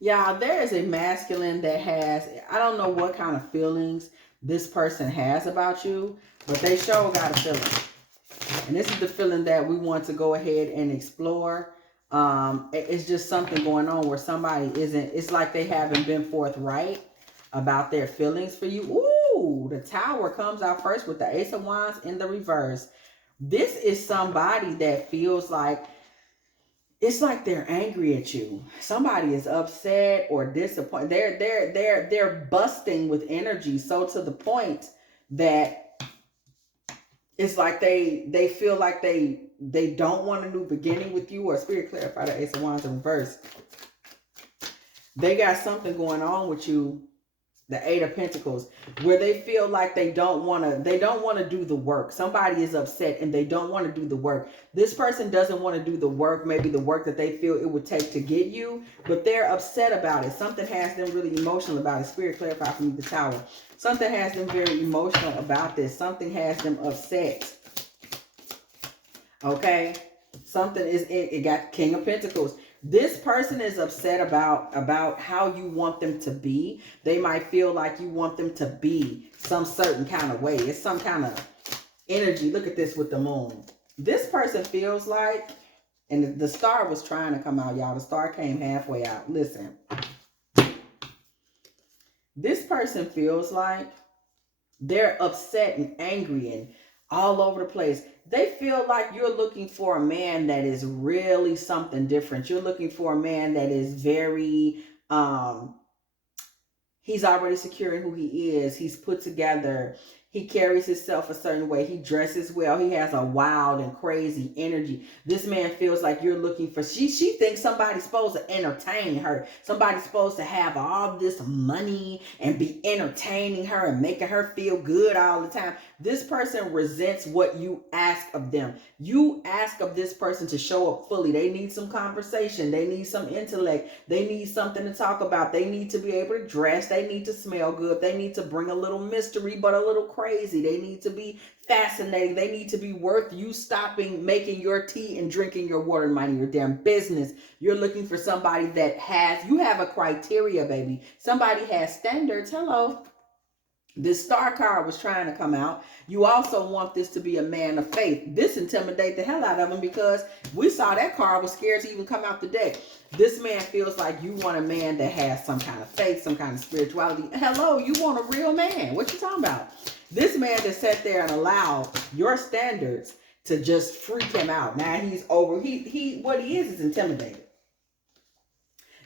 Yeah, there is a masculine that has, I don't know what kind of feelings this person has about you, but they sure got a feeling. And this is the feeling that we want to go ahead and explore. It's just something going on where somebody isn't, it's like they haven't been forthright about their feelings for you. Ooh, the Tower comes out first with the Ace of Wands in the reverse. This is somebody that feels like, it's like they're angry at you. Somebody is upset or disappointed. They're busting with energy, so to the point that it's like they feel like they don't want a new beginning with you. Or Spirit clarify the Ace of Wands in reverse. They got something going on with you, the Eight of Pentacles, where they feel like they don't want to do the work. Somebody is upset and they don't want to do the work. This person doesn't want to do the work, maybe the work that they feel it would take to get you, but they're upset about it. Something has them really emotional about it. Spirit clarify for me the Tower. Something has them very emotional about this. Something has them upset. Okay? Something is, it got King of Pentacles. This person is upset about how you want them to be. They might feel like you want them to be some certain kind of way. It's some kind of energy. Look at this with the moon. This person feels like, and the star was trying to come out, y'all. The star came halfway out. Listen. This person feels like they're upset and angry and all over the place. They feel like you're looking for a man that is really something different. You're looking for a man that is very, he's already secure in who he is. He's put together. He carries himself a certain way. He dresses well. He has a wild and crazy energy. This man feels like you're looking for, she thinks somebody's supposed to entertain her. Somebody's supposed to have all this money and be entertaining her and making her feel good all the time. This person resents what you ask of them. You ask of this person to show up fully. They need some conversation. They need some intellect. They need something to talk about. They need to be able to dress. They need to smell good. They need to bring a little mystery, but a little crazy. They need to be fascinating. They need to be worth you stopping making your tea and drinking your water and minding your damn business. You're looking for somebody that has, you have a criteria, baby. Somebody has standards. Hello. This star card was trying to come out. You also want this to be a man of faith. This intimidate the hell out of him because we saw that card was scared to even come out the deck. This man feels like you want a man that has some kind of faith, some kind of spirituality. Hello, you want a real man. What you talking about? This man that sat there and allowed your standards to just freak him out. Now he's over. He what he is intimidated.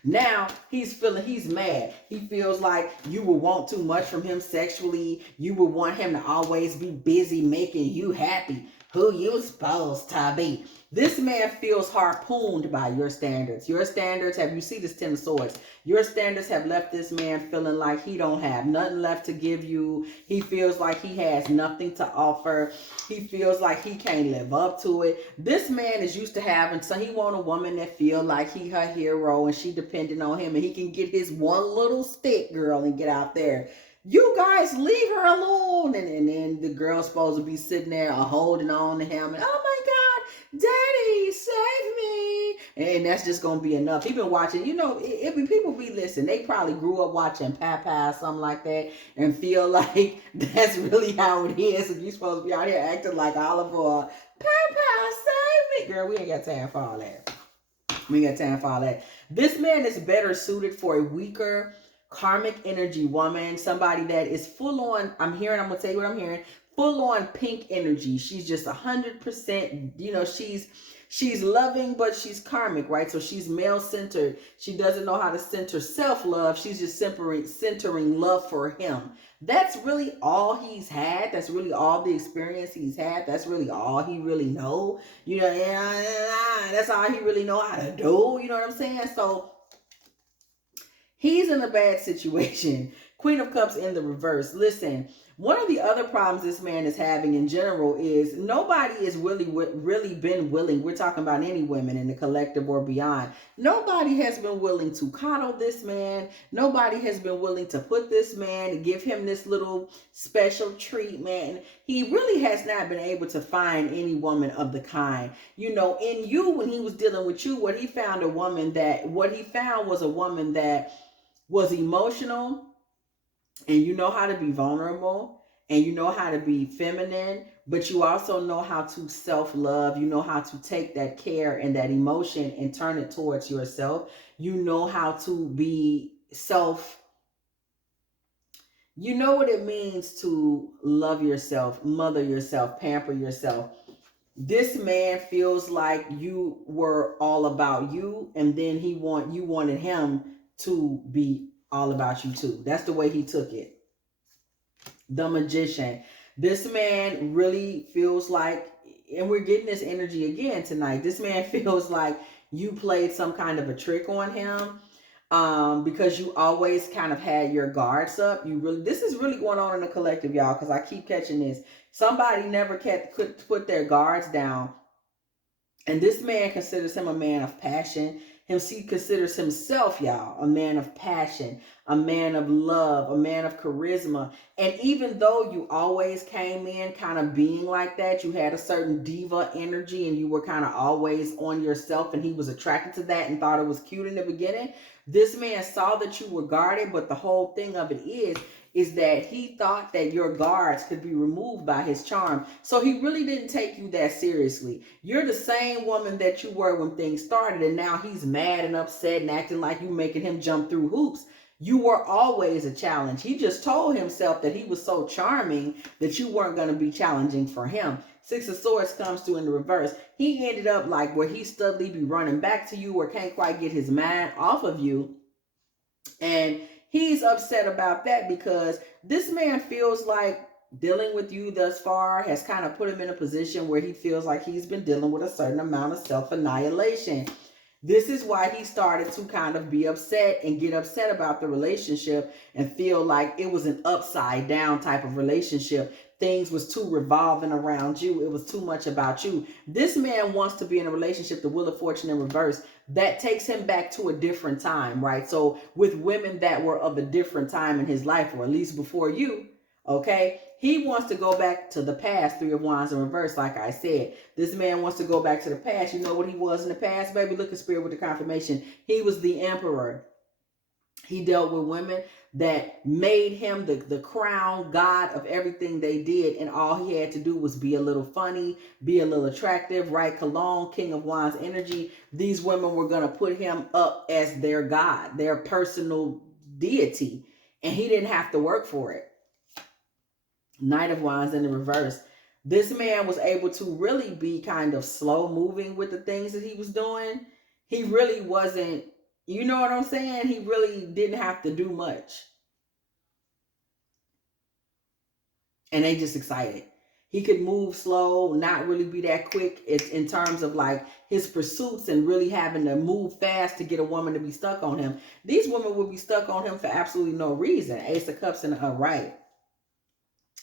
Now he's feeling, he's mad. He feels like you will want too much from him sexually. You will want him to always be busy making you happy. Who you supposed to be. This man feels harpooned by your standards. Your standards have, you see this Ten of Swords. Your standards have left this man feeling like he don't have nothing left to give you. He feels like he has nothing to offer. He feels like he can't live up to it. This man is used to having, so he want a woman that feel like he her hero and she depending on him and he can get his one little stick, girl, and get out there. You guys leave her alone. And then the girl's supposed to be sitting there holding on to him. And, oh my God, Daddy, save me. And that's just going to be enough. He been watching, you know, people be listening. They probably grew up watching Papa or something like that and feel like that's really how it is. If you're supposed to be out here acting like Oliver, Papa, save me. Girl, we ain't got time for all that. We ain't got time for all that. This man is better suited for a weaker, karmic energy woman, somebody that is full on, I'm going to tell you what I'm hearing, full on pink energy. She's just 100%, you know, she's loving, but she's karmic, right? So she's male centered. She doesn't know how to center self-love. She's just centering love for him. That's really all he's had. That's really all the experience he's had. That's really all he really know. You know, that's all he really know how to do. You know what I'm saying? So he's in a bad situation. Queen of Cups in the reverse. Listen, One of the other problems this man is having in general is nobody is really been willing. We're talking about any women in the collective or beyond. Nobody has been willing to coddle this man. Nobody has been willing to put this man, give him this little special treatment. He really has not been able to find any woman of the kind. You know, in you, when he was dealing with you, what he found was a woman that was emotional, and you know how to be vulnerable, and you know how to be feminine, but you also know how to self-love. You know how to take that care and that emotion and turn it towards yourself. You know how to be you know what it means to love yourself, mother yourself, pamper yourself. This man feels like you were all about you, and then you wanted him to be all about you too. That's the way he took it. The Magician. This man really feels like, and we're getting this energy again tonight, this man feels like you played some kind of a trick on him, because you always kind of had your guards up. This is really going on in the collective, y'all, because I keep catching this. Somebody never could put their guards down. And this man considers him a man of passion. He considers himself, y'all, a man of passion, a man of love, a man of charisma. And even though you always came in kind of being like that, you had a certain diva energy and you were kind of always on yourself, and he was attracted to that and thought it was cute in the beginning. This man saw that you were guarded, but the whole thing of it is that he thought that your guards could be removed by his charm. So he really didn't take you that seriously. You're the same woman that you were when things started, and now he's mad and upset and acting like you making him jump through hoops. You were always a challenge. He just told himself that he was so charming that you weren't going to be challenging for him. Six of Swords comes through in the reverse. He ended up like where he steadily be running back to you or can't quite get his mind off of you. And he's upset about that because this man feels like dealing with you thus far has kind of put him in a position where he feels like he's been dealing with a certain amount of self-annihilation. This is why he started to kind of be upset and get upset about the relationship and feel like it was an upside down type of relationship. Things was too revolving around you. It was too much about you. This man wants to be in a relationship, the Wheel of Fortune in reverse, that takes him back to a different time, right? So with women that were of a different time in his life, or at least before you, okay? He wants to go back to the past, Three of Wands in reverse, like I said. This man wants to go back to the past. You know what he was in the past, baby? Look at Spirit with the confirmation. He was the emperor. He dealt with women that made him the crown god of everything they did, and all he had to do was be a little funny, be a little attractive, right? Cologne, King of Wands energy. These women were going to put him up as their god, their personal deity, and he didn't have to work for it. Knight of Wands in the reverse. This man was able to really be kind of slow moving with the things that he was doing. He really wasn't, you know what I'm saying? He really didn't have to do much. And they just excited. He could move slow, not really be that quick in terms of like his pursuits and really having to move fast to get a woman to be stuck on him. These women would be stuck on him for absolutely no reason. Ace of Cups in the upright.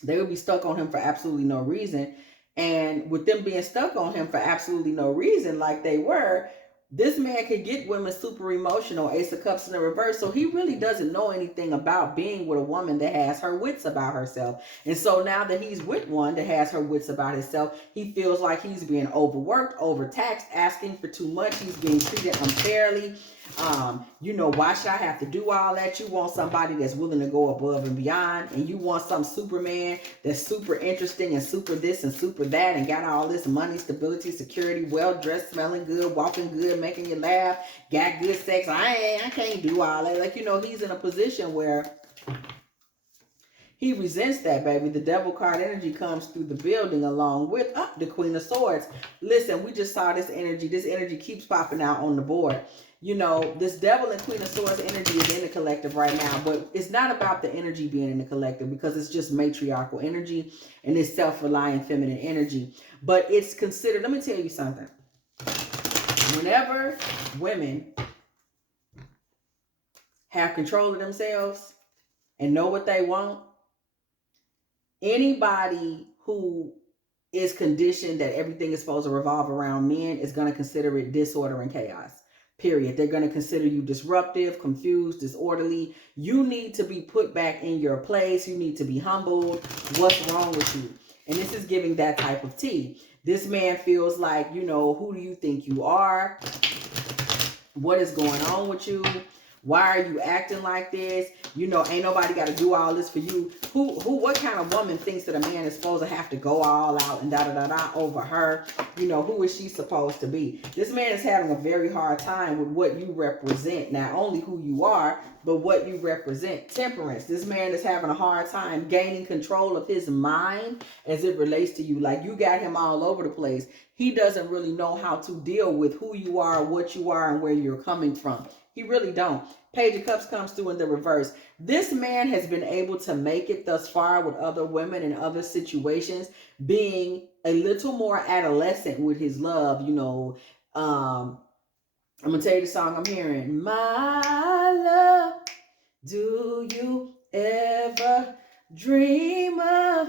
They would be stuck on him for absolutely no reason. And with them being stuck on him for absolutely no reason, like they were, this man could get women super emotional, Ace of Cups in the reverse. So he really doesn't know anything about being with a woman that has her wits about herself. And so now that he's with one that has her wits about herself, he feels like he's being overworked, overtaxed, asking for too much. He's being treated unfairly. You know, why should I have to do all that? You want somebody that's willing to go above and beyond, and you want some Superman that's super interesting and super this and super that and got all this money, stability, security, well-dressed, smelling good, walking good, making you laugh, got good sex. I can't do all that. Like, you know, he's in a position where he resents that, baby. The Devil card energy comes through the building along with the Queen of Swords. Listen, we just saw this energy. This energy keeps popping out on the board. You know, this Devil and Queen of Swords energy is in the collective right now, but it's not about the energy being in the collective because it's just matriarchal energy and it's self-reliant feminine energy. But it's considered, let me tell you something. Whenever women have control of themselves and know what they want, Anybody who is conditioned that everything is supposed to revolve around men is going to consider it disorder and chaos. Period. They're going to consider you disruptive, confused, disorderly. You need to be put back in your place. You need to be humbled. What's wrong with you? And this is giving that type of tea. This man feels like, you know, who do you think you are? What is going on with you? Why are you acting like this? You know, ain't nobody got to do all this for you. What kind of woman thinks that a man is supposed to have to go all out and da-da-da-da over her? You know, who is she supposed to be? This man is having a very hard time with what you represent. Not only who you are, but what you represent. Temperance. This man is having a hard time gaining control of his mind as it relates to you. Like, you got him all over the place. He doesn't really know how to deal with who you are, what you are, and where you're coming from. He really don't. Page of Cups comes through in the reverse. This man has been able to make it thus far with other women and other situations, being a little more adolescent with his love. You know, I'm going to tell you the song I'm hearing. My love, do you ever dream of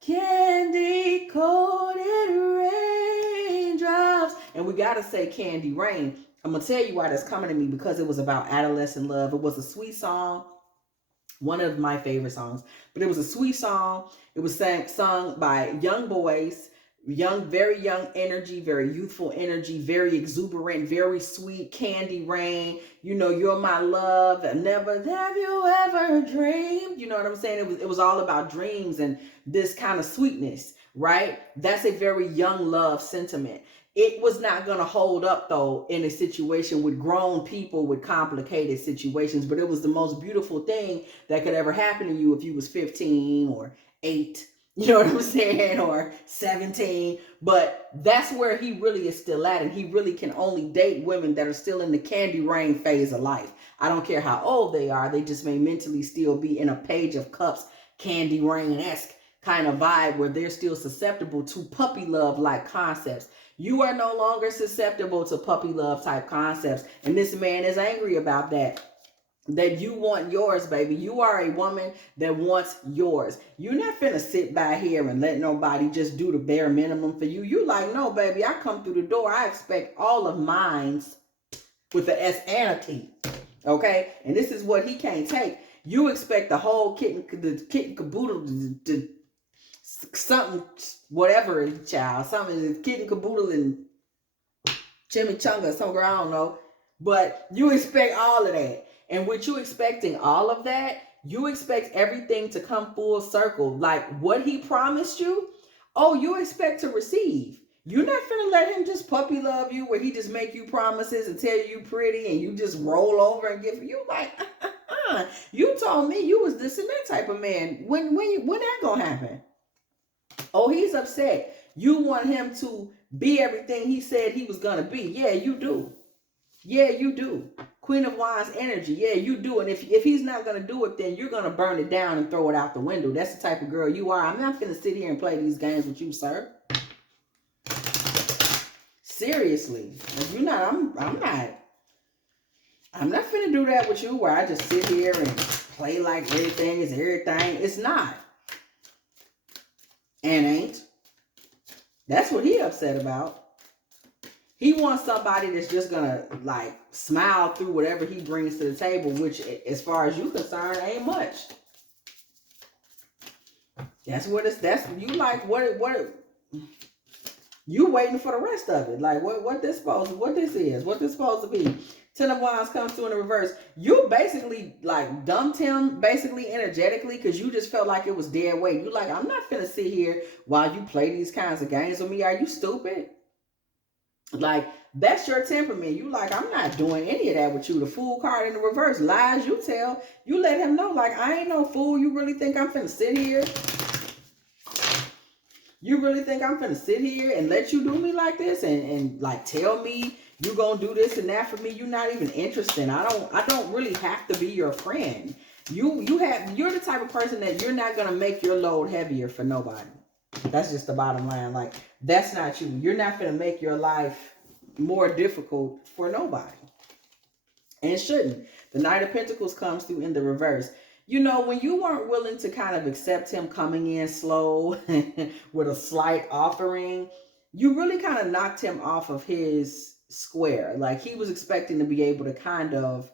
candy-coated raindrops? And we got to say Candy Rain. I'm going to tell you why that's coming to me, because it was about adolescent love. It was a sweet song, one of my favorite songs, but it was a sweet song. It was sung by young boys, very young energy, very youthful energy, very exuberant, very sweet. Candy Rain, you know, you're my love, never have you ever dreamed. You know what I'm saying? It was all about dreams and this kind of sweetness, right? That's a very young love sentiment. It was not going to hold up, though, in a situation with grown people with complicated situations. But it was the most beautiful thing that could ever happen to you if you was 15 or 8, you know what I'm saying, or 17. But that's where he really is still at. And he really can only date women that are still in the Candy Rain phase of life. I don't care how old they are. They just may mentally still be in a Page of Cups, Candy Rain-esque kind of vibe where they're still susceptible to puppy love like concepts. You are no longer susceptible to puppy love type concepts. And this man is angry about that. That you want yours, baby. You are a woman that wants yours. You're not finna sit by here and let nobody just do the bare minimum for you. You like, no, baby, I come through the door. I expect all of mines with the S and a T. Okay? And this is what he can't take. You expect the whole kitten caboodle to something, whatever, child, something, kitten caboodle and chimichanga, some girl, I don't know, but you expect all of that. And with you expecting all of that, you expect everything to come full circle. Like what he promised you, oh, you expect to receive. You're not finna let him just puppy love you where he just make you promises and tell you pretty and you just roll over and give you like, you told me you was this and that type of man. When that gonna happen? Oh, he's upset. You want him to be everything he said he was going to be. Yeah, you do. Yeah, you do. Queen of Wands energy. Yeah, you do. And if he's not going to do it, then you're going to burn it down and throw it out the window. That's the type of girl you are. I'm not going to sit here and play these games with you, sir. Seriously. If you're not, I'm not finna do that with you where I just sit here and play like everything is everything. It's not. And ain't. That's what he upset about. He wants somebody that's just gonna like smile through whatever he brings to the table, which as far as you concerned ain't much. That's you like what you waiting for the rest of it. Like what this supposed to be. 10 of Wands comes through in the reverse. You basically like dumped him basically energetically because you just felt like it was dead weight. You like, I'm not finna sit here while you play these kinds of games with me. Are you stupid? Like, that's your temperament. You like, I'm not doing any of that with you. The Fool card in the reverse. Lies you tell. You let him know, like, I ain't no fool. You really think I'm finna sit here? You really think I'm finna sit here and let you do me like this and like tell me you gonna do this and that for me? You're not even interested. I don't really have to be your friend. You're the type of person that you're not gonna make your load heavier for nobody. That's just the bottom line. Like, that's not you. You're not gonna make your life more difficult for nobody. And it shouldn't. The Knight of Pentacles comes through in the reverse. You know, when you weren't willing to kind of accept him coming in slow with a slight offering, you really kind of knocked him off of his square. Like he was expecting to be able to kind of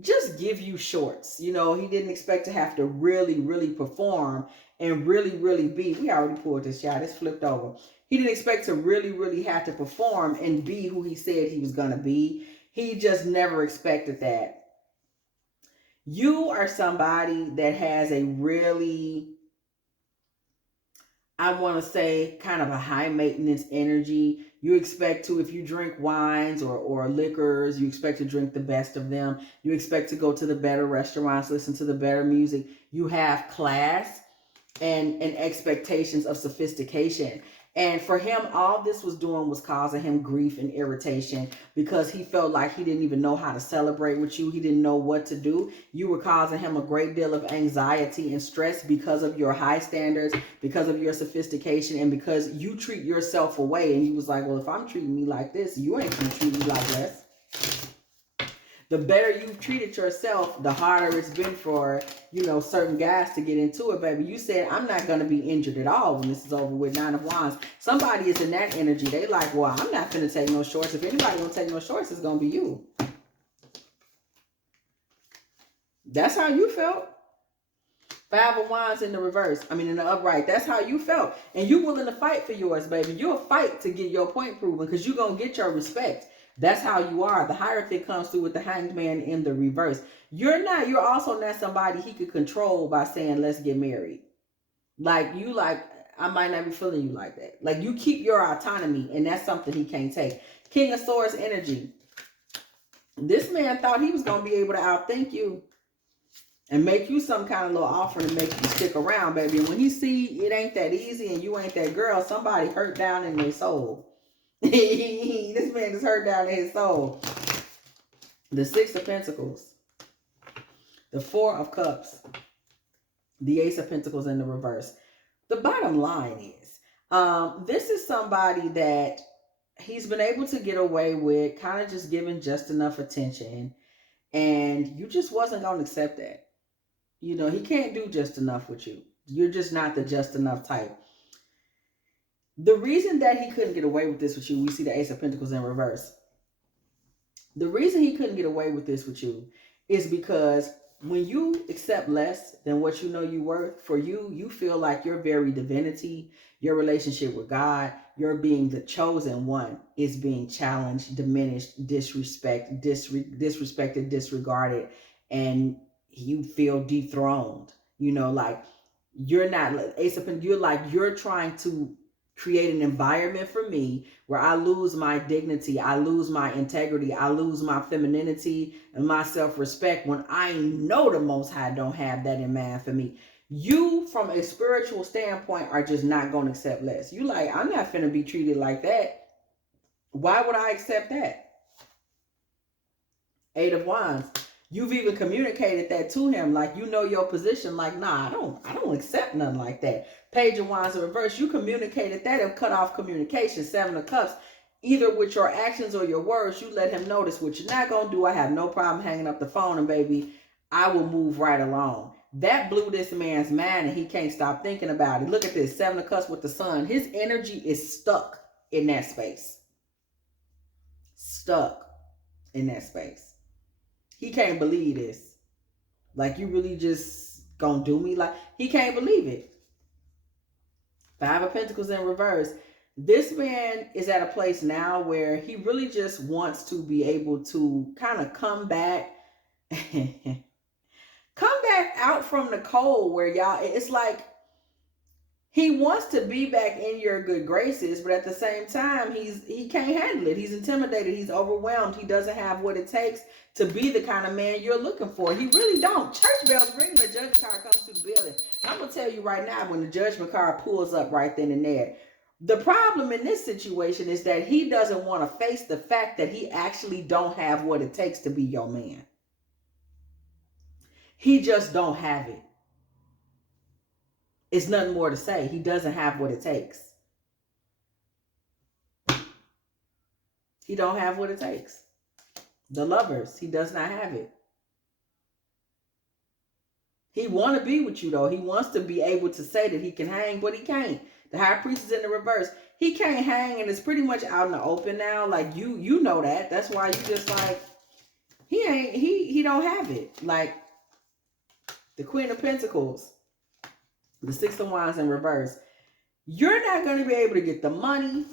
just give you shorts. You know, he didn't expect to have to really, really perform and really, really be. We already pulled this shot. It's flipped over. He didn't expect to really, really have to perform and be who he said he was going to be. He just never expected that. You are somebody that has a really, I want to say, kind of a high maintenance energy. You expect to, if you drink wines or liquors, you expect to drink the best of them. You expect to go to the better restaurants, listen to the better music. You have class and expectations of sophistication. And for him, all this was doing was causing him grief and irritation because he felt like he didn't even know how to celebrate with you. He didn't know what to do. You were causing him a great deal of anxiety and stress because of your high standards, because of your sophistication, and because you treat yourself away. And he was like, well, if I'm treating me like this, you ain't gonna treat me like less. The better you've treated yourself, the harder it's been for, you know, certain guys to get into it, baby. You said, I'm not going to be injured at all when this is over with. 9 of Wands. Somebody is in that energy. They like, well, I'm not going to take no shorts. If anybody going to take no shorts, it's going to be you. That's how you felt. 5 of Wands in the reverse. I mean, in the upright. That's how you felt. And you willing to fight for yours, baby. You'll fight to get your point proven because you're going to get your respect. That's how you are. The Hierophant comes through with the Hanged Man in the reverse. You're also not somebody he could control by saying, let's get married. Like, I might not be feeling you like that. Like, you keep your autonomy, and that's something he can't take. King of Swords energy. This man thought he was going to be able to outthink you and make you some kind of little offering to make you stick around, baby. And when he see it ain't that easy and you ain't that girl, somebody hurt down in their soul. This man is hurt down in his soul. The 6 of Pentacles. The 4 of Cups. The Ace of Pentacles in the reverse. The bottom line is, this is somebody that he's been able to get away with kind of just giving just enough attention. And you just wasn't going to accept that. You know, he can't do just enough with you. You're just not the just enough type. The reason that he couldn't get away with this with you, we see the Ace of Pentacles in reverse. The reason he couldn't get away with this with you is because when you accept less than what you know you're worth, for you, you feel like your very divinity, your relationship with God, your being the chosen one is being challenged, diminished, disrespected, disregarded, and you feel dethroned. You know, like you're not Ace of Pentacles, you're trying to create an environment for me where I lose my dignity, I lose my integrity, I lose my femininity and my self-respect when I know the Most High don't have that in mind for me. You, from a spiritual standpoint, are just not going to accept less. You like, I'm not finna be treated like that. Why would I accept that? 8 of Wands. You've even communicated that to him, like you know your position, like, nah, I don't accept nothing like that. Page of Wands in reverse, you communicated that and cut off communication. 7 of Cups, either with your actions or your words, you let him notice what you're not going to do. I have no problem hanging up the phone and baby, I will move right along. That blew this man's mind and he can't stop thinking about it. Look at this, 7 of Cups with the Sun. His energy is stuck in that space. Stuck in that space. He can't believe this. Like, you really just gonna do me like... He can't believe it. 5 of Pentacles in reverse. This man is at a place now where he really just wants to be able to kind of come back. Come back out from the cold where y'all... It's like he wants to be back in your good graces, but at the same time, he can't handle it. He's intimidated. He's overwhelmed. He doesn't have what it takes to be the kind of man you're looking for. He really don't. Church bells ring when the judgment card comes to the building. I'm going to tell you right now, when the judgment card pulls up right then and there, the problem in this situation is that he doesn't want to face the fact that he actually don't have what it takes to be your man. He just don't have it. It's nothing more to say. He doesn't have what it takes. He don't have what it takes. The Lovers, he does not have it. He want to be with you though. He wants to be able to say that he can hang, but he can't. The high priest is in the reverse. He can't hang, and it's pretty much out in the open now. Like you know that. That's why you just like he don't have it. Like the Queen of Pentacles, the Six of Wands in reverse. You're not going to be able to get the money,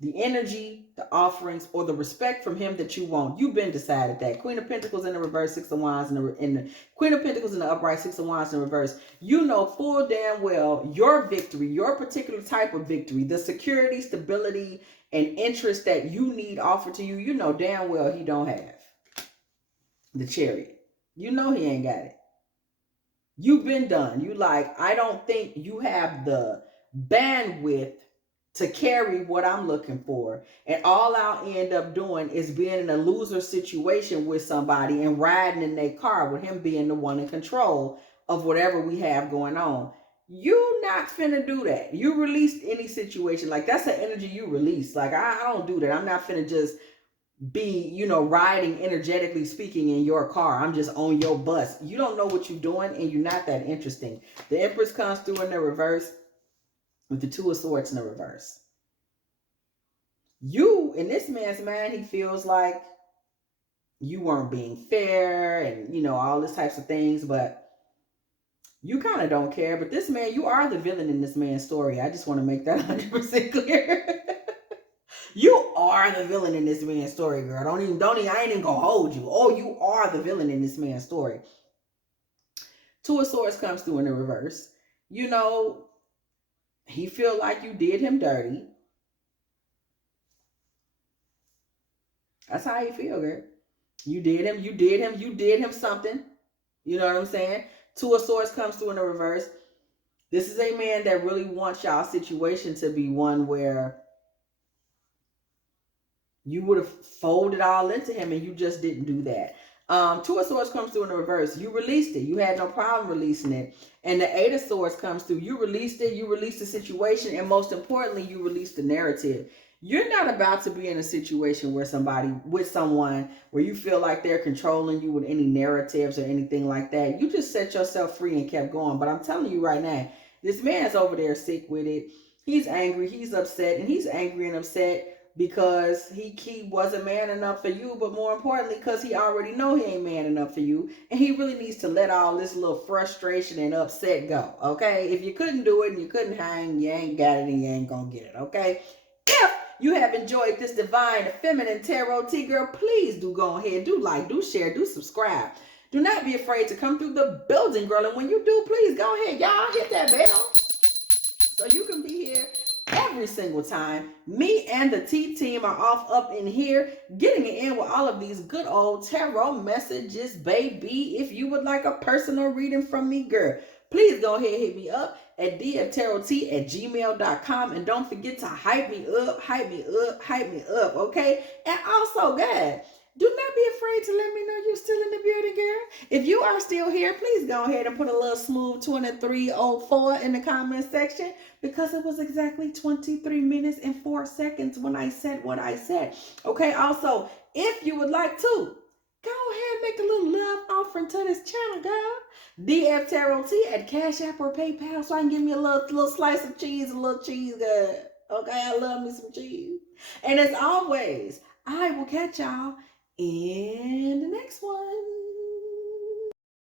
the energy, the offerings, or the respect from him that you want. You've been decided that. Queen of Pentacles in the reverse, Six of Wands in the Queen of Pentacles in the upright, Six of Wands in reverse. You know full damn well your victory, your particular type of victory, the security, stability, and interest that you need offered to you. You know damn well he don't have the Chariot. You know he ain't got it. You've been done. You like, I don't think you have the bandwidth to carry what I'm looking for. And all I'll end up doing is being in a loser situation with somebody and riding in their car with him being the one in control of whatever we have going on. You not finna do that. You released any situation. Like, that's the energy you release. Like, I don't do that. I'm not finna just be, you know, riding energetically speaking in your car. I'm just on your bus. You don't know what you're doing and you're not that interesting. The Empress comes through in the reverse with the Two of Swords in the reverse. You, in this man's mind, he feels like you weren't being fair and, you know, all these types of things, but you kind of don't care. But this man, you are the villain in this man's story. I just want to make that 100% clear. You are the villain in this man's story, girl. Don't even, I ain't even gonna hold you. Oh, you are the villain in this man's story. Two of Swords comes through in the reverse. You know, he feel like you did him dirty. That's how you feel, girl. You did him something. You know what I'm saying? Two of Swords comes through in the reverse. This is a man that really wants y'all situation to be one where you would have folded all into him and you just didn't do that. Two of Swords comes through in the reverse. You released it. You had no problem releasing it. And the Eight of Swords comes through. You released it. You released the situation. And most importantly, you released the narrative. You're not about to be in a situation where someone where you feel like they're controlling you with any narratives or anything like that. You just set yourself free and kept going. But I'm telling you right now, this man's over there sick with it. He's angry. He's upset. And he's angry and upset because he wasn't man enough for you, but more importantly, because he already know he ain't man enough for you, and he really needs to let all this little frustration and upset go, okay? If you couldn't do it and you couldn't hang, you ain't got it and you ain't gonna get it, okay? If you have enjoyed this divine feminine tarot tea, girl, please do go ahead, do like, do share, do subscribe. Do not be afraid to come through the building, girl, and when you do, please go ahead, y'all hit that bell so you can be here every single time. Me and the T team are off up in here getting it in with all of these good old tarot messages, baby. If you would like a personal reading from me, girl, please go ahead, hit me up at dftarottea@gmail.com, and don't forget to hype me up, okay? And also, guys, do not be afraid to let me know you're still in the building, girl. If you are still here, please go ahead and put a little smooth 2304 in the comment section, because it was exactly 23 minutes and 4 seconds when I said what I said. Okay, also, if you would like to, go ahead and make a little love offering to this channel, girl. dftarottea at Cash App or PayPal, so I can give me a little slice of cheese, a little cheese, girl. Okay, I love me some cheese. And as always, I will catch y'all in the next one.